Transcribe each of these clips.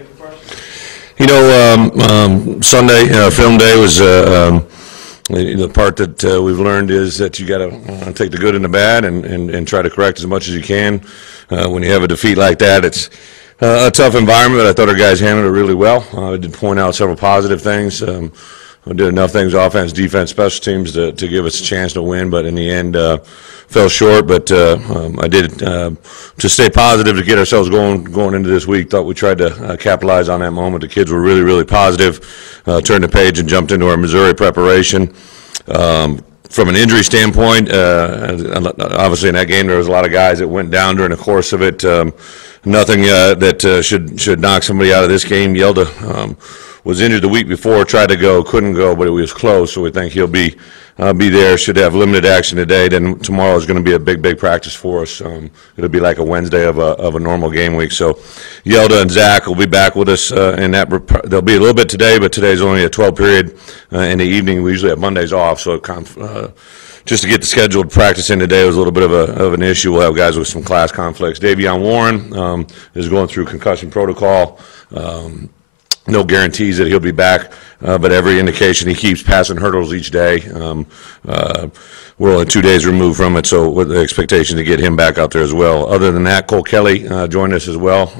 Take the question. Sunday, film day was the part that we've learned is that you got to take the good and the bad and try to correct as much as you can. When you have a defeat like that, it's a tough environment, but I thought our guys handled it really well. I did point out several positive things. We did enough things, offense, defense, special teams, to give us a chance to win, but in the end fell short. But I did to stay positive to get ourselves going into this week. Thought we tried to capitalize on that moment. The kids were really, really positive. Turned the page and jumped into our Missouri preparation. From an injury standpoint, obviously in that game there was a lot of guys that went down during the course of it. Nothing that should knock somebody out of this game. Yelda was injured the week before, tried to go, couldn't go, but it was close, so we think he'll be there. Should have limited action today. Then tomorrow is going to be a big practice for us. It'll be like a Wednesday of a normal game week. So Yelda and Zach will be back with us in that. There'll be a little bit today, but today's only a 12 period in the evening. We usually have Mondays off, so just to get the scheduled practice in today was a little bit of an issue. We'll have guys with some class conflicts. Davion Warren is going through concussion protocol. No guarantees that he'll be back, but every indication he keeps passing hurdles each day. We're only 2 days removed from it, so with the expectation to get him back out there as well. Other than that, Cole Kelly joined us as well.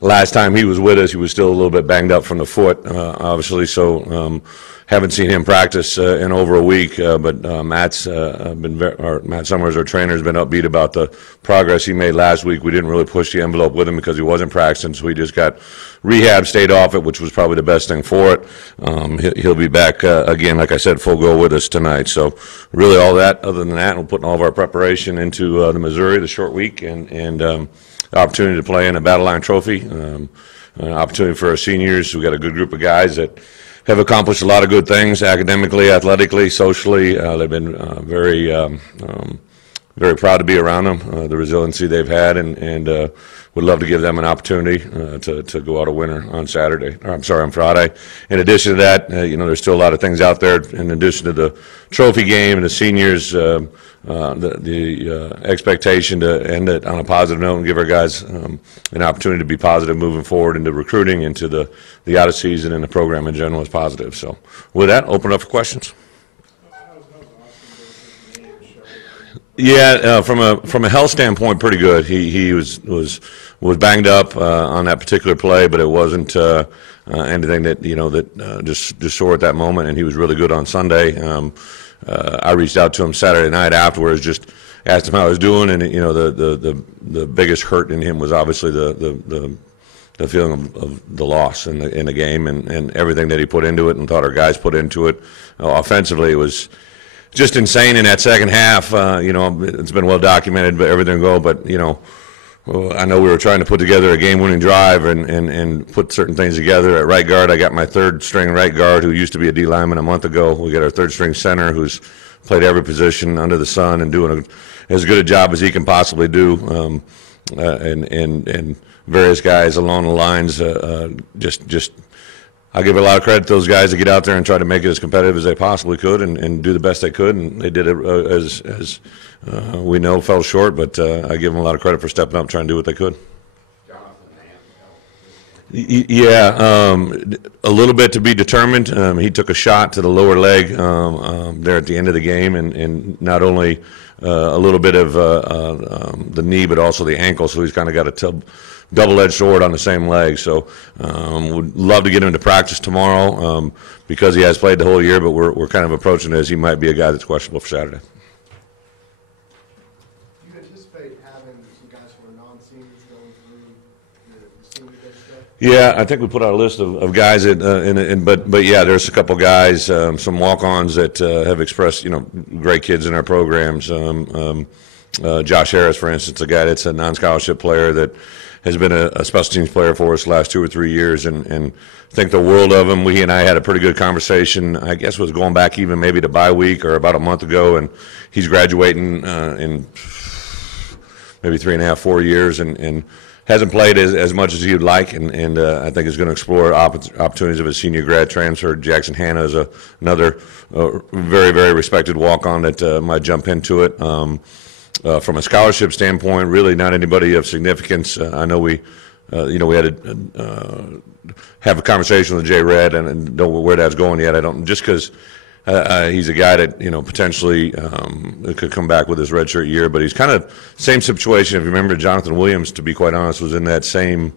Last time he was with us, he was still a little bit banged up from the foot, obviously, so haven't seen him practice in over a week, but Matt Summers, our trainer, has been upbeat about the progress he made last week. We didn't really push the envelope with him because he wasn't practicing, so we just got rehab, stayed off it, which was probably the best thing for it. He'll be back again, like I said, full go with us tonight. So really all that, other than that, we're putting all of our preparation into the Missouri, the short week, and the opportunity to play in a Battle Line Trophy, an opportunity for our seniors. We've got a good group of guys that have accomplished a lot of good things academically, athletically, socially. They've been very proud to be around them, the resiliency they've had, and would love to give them an opportunity to go out a winner on on Friday. In addition to that, there's still a lot of things out there. In addition to the trophy game and the seniors, the expectation to end it on a positive note and give our guys an opportunity to be positive moving forward into recruiting, into the out of season, and the program in general is positive. So with that, open up for questions. Yeah, from a health standpoint, pretty good. He was banged up on that particular play, but it wasn't anything that just sore at that moment, and he was really good on Sunday. I reached out to him Saturday night afterwards, just asked him how he was doing, and the biggest hurt in him was obviously the feeling of the loss in the game and everything that he put into it and thought our guys put into it. Offensively, it was just insane in that second half. It's been well documented, but everything go. But I know we were trying to put together a game-winning drive and put certain things together. At right guard, I got my third-string right guard, who used to be a D lineman a month ago. We got our third-string center, who's played every position under the sun and doing as good a job as he can possibly do. And various guys along the lines, I give a lot of credit to those guys to get out there and try to make it as competitive as they possibly could and do the best they could, and they did it as we know fell short, but I give them a lot of credit for stepping up and trying to do what they could. Yeah, a little bit to be determined. He took a shot to the lower leg there at the end of the game, and not only a little bit of the knee, but also the ankle, so he's kind of got a double-edged sword on the same leg. So would love to get him to practice tomorrow because he has played the whole year, but we're kind of approaching it as he might be a guy that's questionable for Saturday. Do you anticipate having some guys who are non-seniors going through the senior day stuff? Yeah, I think we put out a list of guys that, but yeah, there's a couple guys, some walk-ons that have expressed, great kids in our programs. Josh Harris, for instance, a guy that's a non-scholarship player that has been a special teams player for us the last 2 or 3 years, and think the world of him. He and I had a pretty good conversation. I guess was going back even maybe to bye week or about a month ago, and he's graduating in maybe 3.5, 4 years, and hasn't played as much as he'd like, and I think is going to explore opportunities of his senior grad transfer. Jackson Hanna is another very, very respected walk-on that might jump into it. From a scholarship standpoint, really not anybody of significance. I know we we had to have a conversation with Jay Red, and don't know where that's going yet. I don't, just because he's a guy that potentially could come back with his redshirt year, but he's kind of same situation. If you remember, Jonathan Williams, to be quite honest, was in that same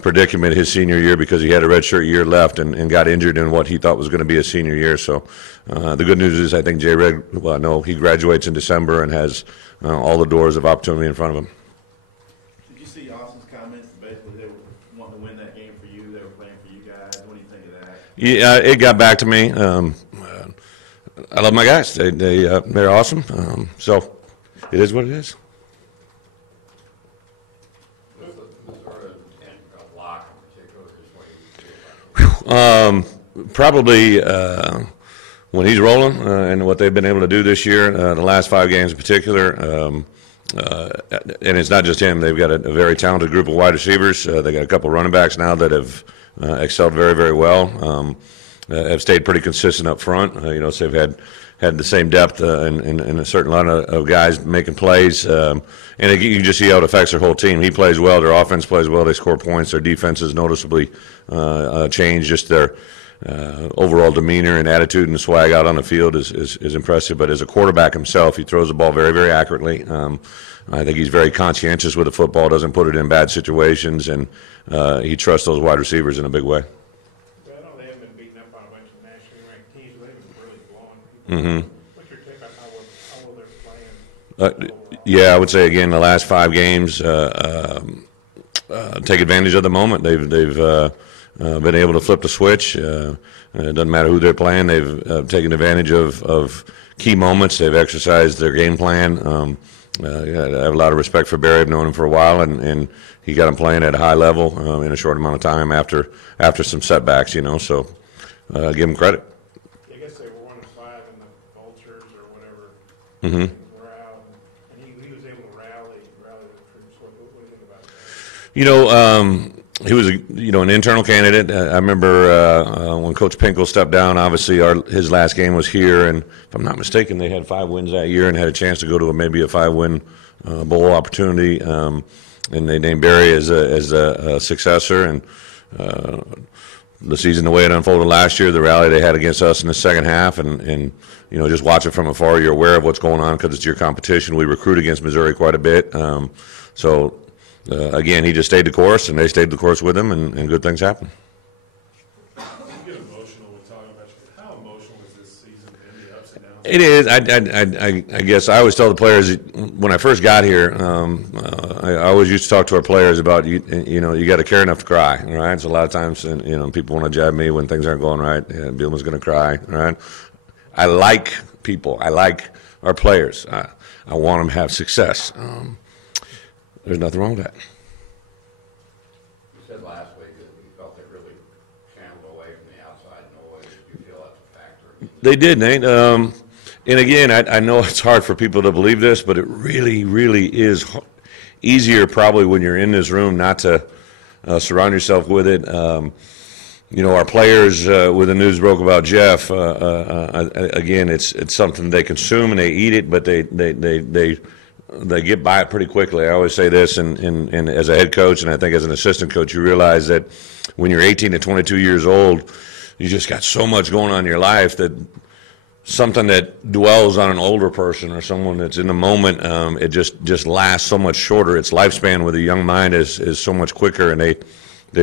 predicament his senior year because he had a redshirt year left and got injured in what he thought was going to be a senior year. So the good news is I think Jay Red, well, no, he graduates in December and has all the doors of opportunity in front of him. Did you see Austin's comments? Basically, they were wanting to win that game for you. They were playing for you guys. What do you think of that? Yeah, it got back to me. I love my guys. They're awesome. So it is what it is. Probably when he's rolling and what they've been able to do this year, the last 5 games in particular, and it's not just him. They've got a very talented group of wide receivers. They got a couple running backs now that have excelled very, very well. Have stayed pretty consistent up front. So they've had the same depth in a certain line of guys making plays. And you can just see how it affects their whole team. He plays well. Their offense plays well. They score points. Their defense has noticeably changed. Just their overall demeanor and attitude and swag out on the field is impressive. But as a quarterback himself, he throws the ball very, very accurately. I think he's very conscientious with the football, doesn't put it in bad situations, and he trusts those wide receivers in a big way. Mm-hmm. What's your take on how they're playing? Yeah, I would say again the last 5 games take advantage of the moment. They've been able to flip the switch. It doesn't matter who they're playing. They've taken advantage of key moments. They've exercised their game plan. I have a lot of respect for Barry. I've known him for a while, and he got him playing at a high level in a short amount of time after some setbacks. So give him credit. Mm-hmm. And he was able to rally the troops. What do you think about that? He was an internal candidate. I remember when Coach Pinkel stepped down. Obviously, his last game was here, and if I'm not mistaken, they had 5 wins that year and had a chance to go to maybe a 5-win bowl opportunity. And they named Barry as a successor. And the season, the way it unfolded last year, the rally they had against us in the second half, and just watch it from afar, you're aware of what's going on because it's your competition. We recruit against Missouri quite a bit. Again, he just stayed the course, and they stayed the course with him, and good things happen. You get emotional when talking about you. How emotional is this season been, the ups and downs? It is. I guess I always tell the players when I first got here. I always used to talk to our players about you got to care enough to cry. All right. So a lot of times, people want to jab me when things aren't going right. Yeah, Bielema's going to cry. All right. I like people. I like our players. I want them to have success. There's nothing wrong with that. You said last week that you felt they really channeled away from the outside noise. Do you feel that's a factor? They did, Nate. And again, I know it's hard for people to believe this, but it really, really is easier probably when you're in this room not to surround yourself with it. Our players, when the news broke about Jeff, again, it's something they consume and they eat it, but they get by it pretty quickly. I always say this, and as a head coach, and I think as an assistant coach, you realize that when you're 18 to 22 years old, you just got so much going on in your life that something that dwells on an older person or someone that's in the moment, it just lasts so much shorter. Its lifespan with a young mind is so much quicker, and they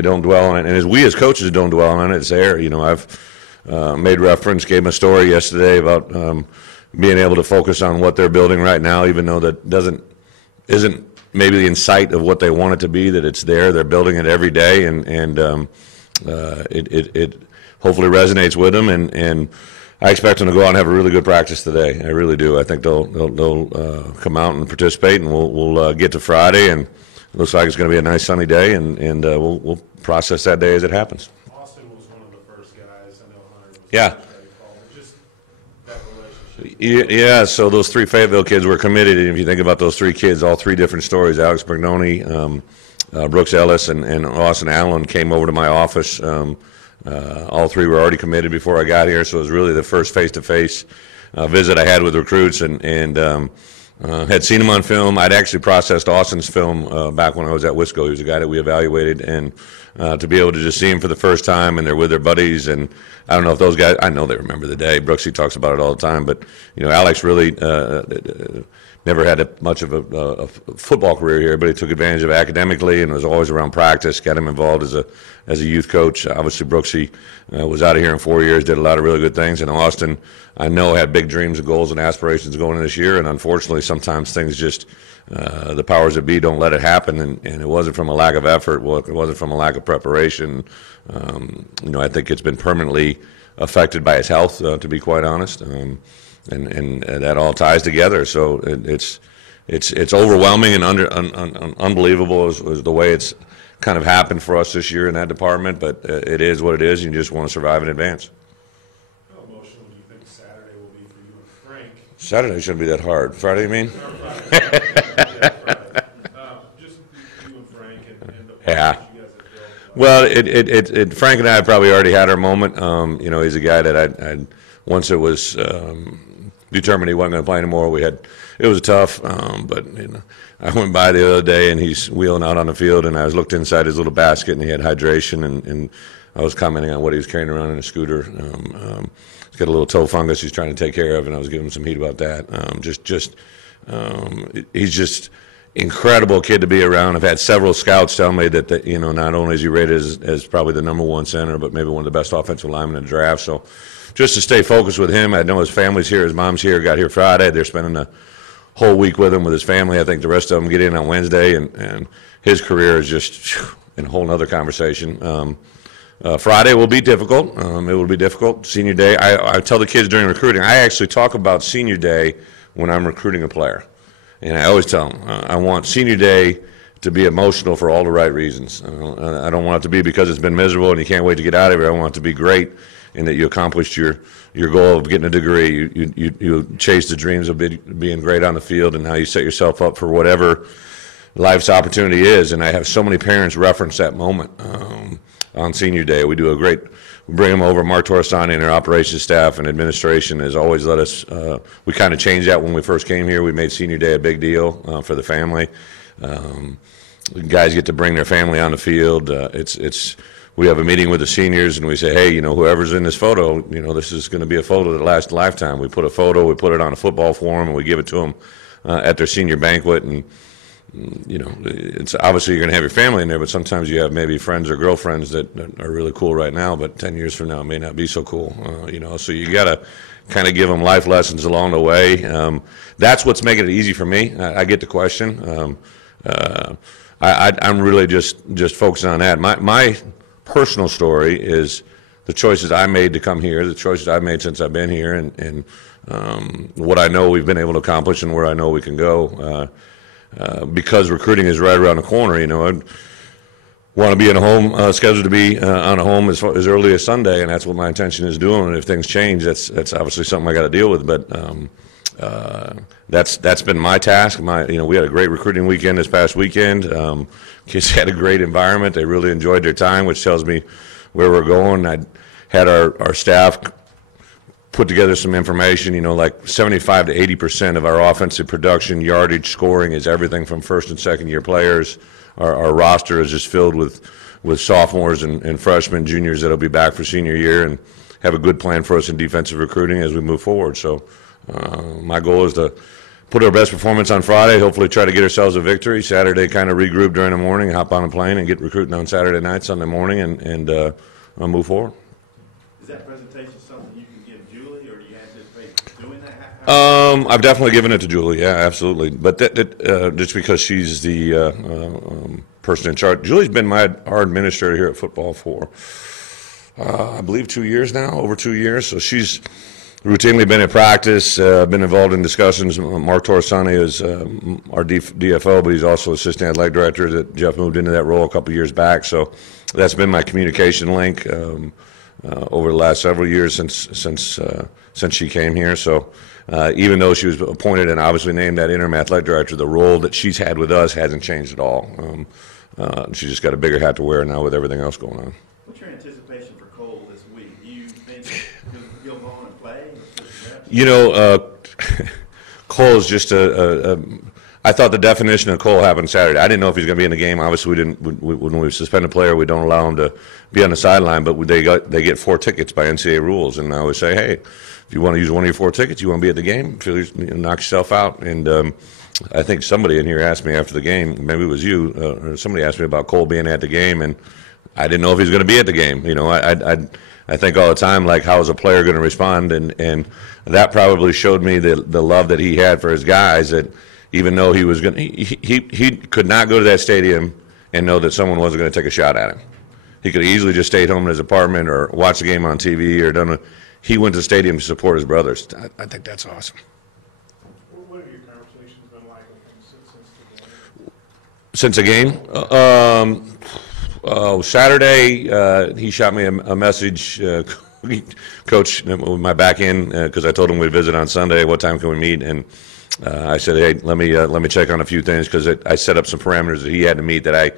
don't dwell on it. And as we as coaches don't dwell on it, it's there. I've made reference, gave them a story yesterday about being able to focus on what they're building right now, even though that isn't maybe in sight of what they want it to be, that it's there. They're building it every day, and it hopefully resonates with them. And I expect them to go out and have a really good practice today. I really do. I think they'll come out and participate, and we'll get to Friday, and it looks like it's going to be a nice sunny day, and we'll process that day as it happens. Austin was one of the first guys. I know Hunter was. Yeah. Just that relationship. Yeah, so those 3 Fayetteville kids were committed, and if you think about those 3 kids, all 3 different stories. Alex Brignoni, Brooks Ellis, and Austin Allen came over to my office. All 3 were already committed before I got here, so it was really the first face-to-face visit I had with recruits, and Had seen him on film. I'd actually processed Austin's film back when I was at Wisco. He was a guy that we evaluated, and to be able to just see him for the first time, and they're with their buddies, and I don't know if those guys, I know they remember the day. Brooksy talks about it all the time, but Alex really never had much of a football career here, but he took advantage of it academically and was always around practice. Got him involved as a youth coach. Obviously, Brooksy was out of here in 4 years, did a lot of really good things. And Austin, I know, had big dreams and goals and aspirations going in this year, and unfortunately, sometimes things just the powers that be don't let it happen. And it wasn't from a lack of effort. It wasn't from a lack of preparation. I think it's been permanently affected by his health, to be quite honest. And that all ties together. So it's overwhelming and unbelievable is the way it's kind of happened for us this year in that department. But it is what it is. You just want to survive in advance. How emotional do you think Saturday will be for you and Frank? Saturday shouldn't be that hard. Friday, you mean? Friday. Just you and Frank and the Yeah. you guys have built. Well, Frank and I probably already had our moment. He's a guy that I'd once it was determined he wasn't going to play anymore. It was tough, but I went by the other day and he's wheeling out on the field, and I was looked inside his little basket and he had hydration, and I was commenting on what he was carrying around in a scooter. He's got a little toe fungus he's trying to take care of, and I was giving him some heat about that. He's just incredible kid to be around. I've had several scouts tell me that not only is he rated as probably the #1 center, but maybe one of the best offensive linemen in the draft. So just to stay focused with him, I know his family's here, his mom's here, got here Friday. They're spending the whole week with him, with his family. I think the rest of them get in on Wednesday, and his career is just in a whole nother conversation. Friday will be difficult. It will be difficult. Senior day, I tell the kids during recruiting, I actually talk about senior day when I'm recruiting a player. And I always tell them, I want senior day to be emotional for all the right reasons. I don't want it to be because it's been miserable and you can't wait to get out of here. I want it to be great in that you accomplished your goal of getting a degree. You chased the dreams of being great on the field, and how you set yourself up for whatever life's opportunity is. And I have so many parents reference that moment on senior day. We bring them over. Mark Torresani and our operations staff and administration has always let us, we kind of changed that when we first came here. We made senior day a big deal for the family. Guys get to bring their family on the field. We have a meeting with the seniors and we say, hey, whoever's in this photo, this is going to be a photo that lasts a lifetime. We put a photo, we put it on a football form, and we give it to them at their senior banquet. And it's obviously you're going to have your family in there, but sometimes you have maybe friends or girlfriends that are really cool right now, but 10 years from now it may not be so cool. So you got to kind of give them life lessons along the way. That's what's making it easy for me. I get the question. I'm really just focusing on that. My personal story is the choices I made to come here, the choices I've made since I've been here, and what I know we've been able to accomplish and where I know we can go. Because recruiting is right around the corner, I want to be in a home, scheduled to be on a home as early as Sunday, and that's what my intention is doing. And if things change, that's obviously something I got to deal with. But that's been my task. We had a great recruiting weekend this past weekend. Kids had a great environment. They really enjoyed their time, which tells me where we're going. I had our staff put together some information, like 75 to 80% of our offensive production, yardage, scoring is everything from first and second year players. Our roster is just filled with sophomores and freshmen, juniors that'll be back for senior year, and have a good plan for us in defensive recruiting as we move forward. So my goal is to put our best performance on Friday, hopefully try to get ourselves a victory. Saturday, kind of regroup during the morning, hop on a plane and get recruiting on Saturday night, Sunday morning, and move forward. Is that presentation something you can give Julie, or do you anticipate doing that? I've definitely given it to Julie. Yeah, absolutely. But just because she's the person in charge. Julie's been our administrator here at football for, I believe, 2 years now, over 2 years. So she's routinely been at practice, been involved in discussions. Mark Torresani is our DFO, but he's also assistant athletic director. That Jeff moved into that role a couple years back. So that's been my communication link over the last several years since she came here. So even though she was appointed and obviously named that interim athletic director, the role that she's had with us hasn't changed at all. She's just got a bigger hat to wear now with everything else going on. What's your anticipation for Cole this week? Do you think he'll go on and play? Cole is just I thought the definition of Cole happened Saturday. I didn't know if he's going to be in the game. Obviously, when we suspend a player, we don't allow him to be on the sideline, but they get 4 tickets by NCAA rules. And I always say, hey, if you want to use one of your 4 tickets, you want to be at the game, knock yourself out. And I think somebody in here asked me after the game, maybe it was you, or somebody asked me about Cole being at the game, and I didn't know if he was going to be at the game. You know, I think all the time, like, how is a player going to respond? And that probably showed me the love that he had for his guys, that even though he was going he could not go to that stadium and know that someone wasn't going to take a shot at him. He could have easily just stayed home in his apartment or watched the game on TV or done it. He went to the stadium to support his brothers. I think that's awesome. What have your conversations been like since the game? Since the game? Saturday, he shot me a message, Coach, with my back end, because I told him we'd visit on Sunday. What time can we meet? And I said, hey, let me check on a few things, because I set up some parameters that he had to meet that I,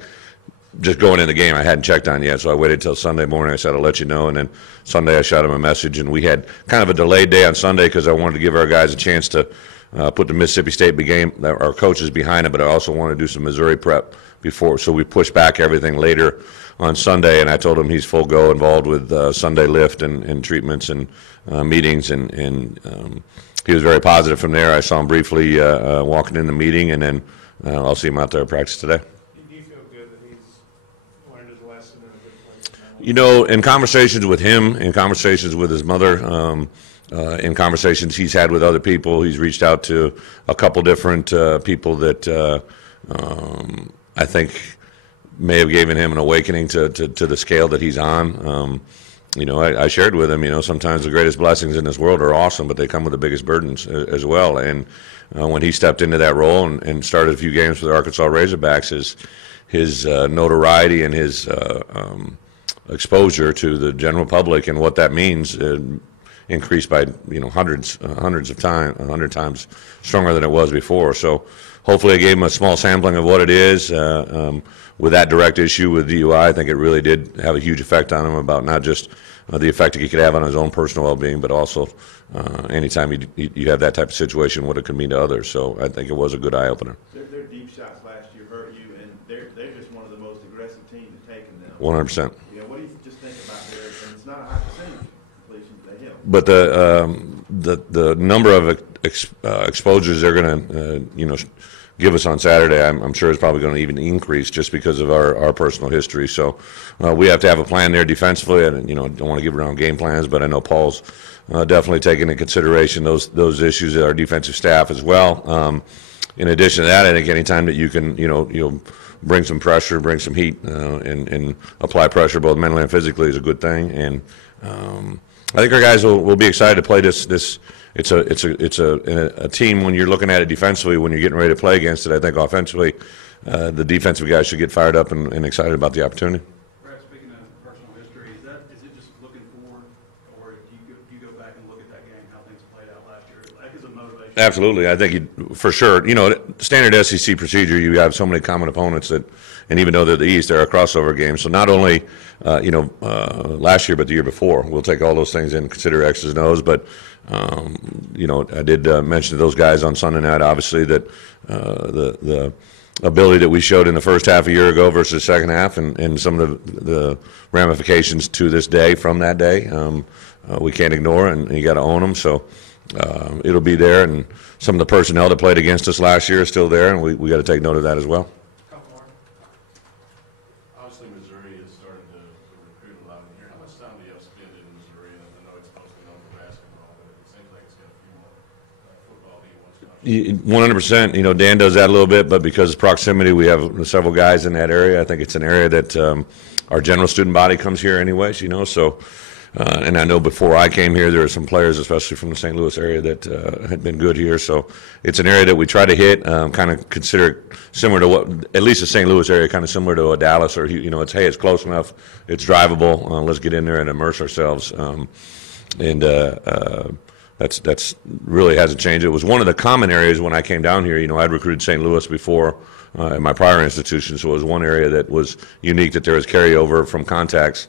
just going in the game, I hadn't checked on yet. So I waited till Sunday morning. I said, I'll let you know. And then Sunday I shot him a message, and we had kind of a delayed day on Sunday because I wanted to give our guys a chance to put the Mississippi State game, our coaches behind it, but I also wanted to do some Missouri prep before. So we pushed back everything later on Sunday, and I told him he's full go involved with Sunday lift and treatments and meetings, and he was very positive from there. I saw him briefly walking in the meeting, and then I'll see him out there at practice today. Do you feel good that he's learned his lesson in a good place now? You know, in conversations with him, in conversations with his mother, in conversations he's had with other people, he's reached out to a couple different people that I think may have given him an awakening to the scale that he's on. You know, I shared with him, you know, sometimes the greatest blessings in this world are awesome, but they come with the biggest burdens as well. And when he stepped into that role and started a few games for the Arkansas Razorbacks, his notoriety and his exposure to the general public and what that means increased by, you know, hundreds of times, 100 times stronger than it was before. So hopefully I gave him a small sampling of what it is. With that direct issue with DUI, I think it really did have a huge effect on him, about not just the effect he could have on his own personal well-being, but also anytime you have that type of situation, what it could mean to others. So I think it was a good eye-opener. Their deep shots last year hurt you, and they're just one of the most aggressive teams to take in them. 100%. You know, what do you just think about theirs? And it's not a high percentage completion, but they hit. But the number of exposures they're going to, you know, give us on Saturday, I'm sure is probably going to even increase just because of our personal history. So we have to have a plan there defensively. I don't want to give around game plans, but I know Paul's definitely taking into consideration those issues at our defensive staff as well. In addition to that, I think anytime that you can, bring some pressure, bring some heat, and apply pressure both mentally and physically is a good thing. And I think our guys will be excited to play this. It's a team, when you're looking at it defensively, when you're getting ready to play against it. I think offensively, the defensive guys should get fired up and excited about the opportunity. Brett, speaking of personal history, is it just looking forward, or do you go back and look at that game, how things played out last year, like as a motivation? Absolutely, I think for sure. Standard SEC procedure, you have so many common opponents that, and even though they're the East, they're a crossover game. So not only last year, but the year before, we'll take all those things in, consider X's and O's. But I did mention to those guys on Sunday night, obviously, that the ability that we showed in the first half a year ago versus the second half, and some of the ramifications to this day from that day, we can't ignore, and you got to own them. So it'll be there, and some of the personnel that played against us last year is still there, and we got to take note of that as well. Obviously, Missouri is starting to recruit a lot in here. How much time do you have spent in Missouri? I know it's mostly known for basketball, but it seems like it's got a few more football that he wants to 100%. Dan does that a little bit, but because of proximity, we have several guys in that area. I think it's an area that our general student body comes here anyways, so. And I know before I came here, there were some players, especially from the St. Louis area, that had been good here. So it's an area that we try to hit, kind of consider it similar to what, at least the St. Louis area, kind of similar to a Dallas, or, it's close enough, it's drivable, let's get in there and immerse ourselves. That's really hasn't changed. It was one of the common areas when I came down here. I'd recruited St. Louis before in my prior institution, so it was one area that was unique, that there was carryover from contacts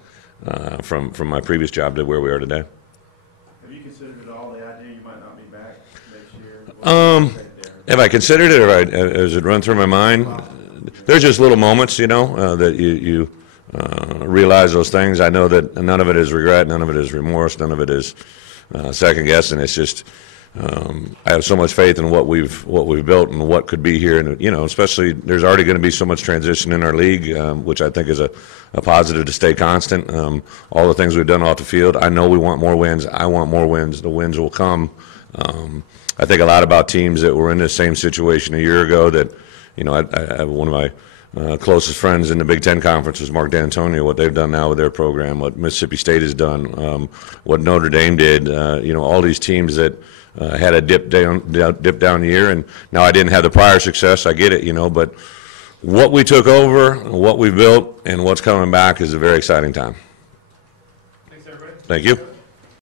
from my previous job to where we are today. Have you considered at all the idea you might not be back next year? Have I considered it, or has it run through my mind? There's just little moments, you know, that you realize those things. I know that none of it is regret, none of it is remorse, none of it is second guessing. It's just I have so much faith in what we've built and what could be here, and you know, especially there's already going to be so much transition in our league, which I think is a positive to stay constant. All the things we've done off the field, I know we want more wins. I want more wins. The wins will come. I think a lot about teams that were in the same situation a year ago. That, you know, I have one of my closest friends in the Big Ten Conference was Mark D'Antonio. What they've done now with their program, what Mississippi State has done, what Notre Dame did. You know, all these teams that had a dip down year, and now I didn't have the prior success. I get it, you know, but what we took over, what we built, and what's coming back is a very exciting time. Thanks, everybody. Thank you.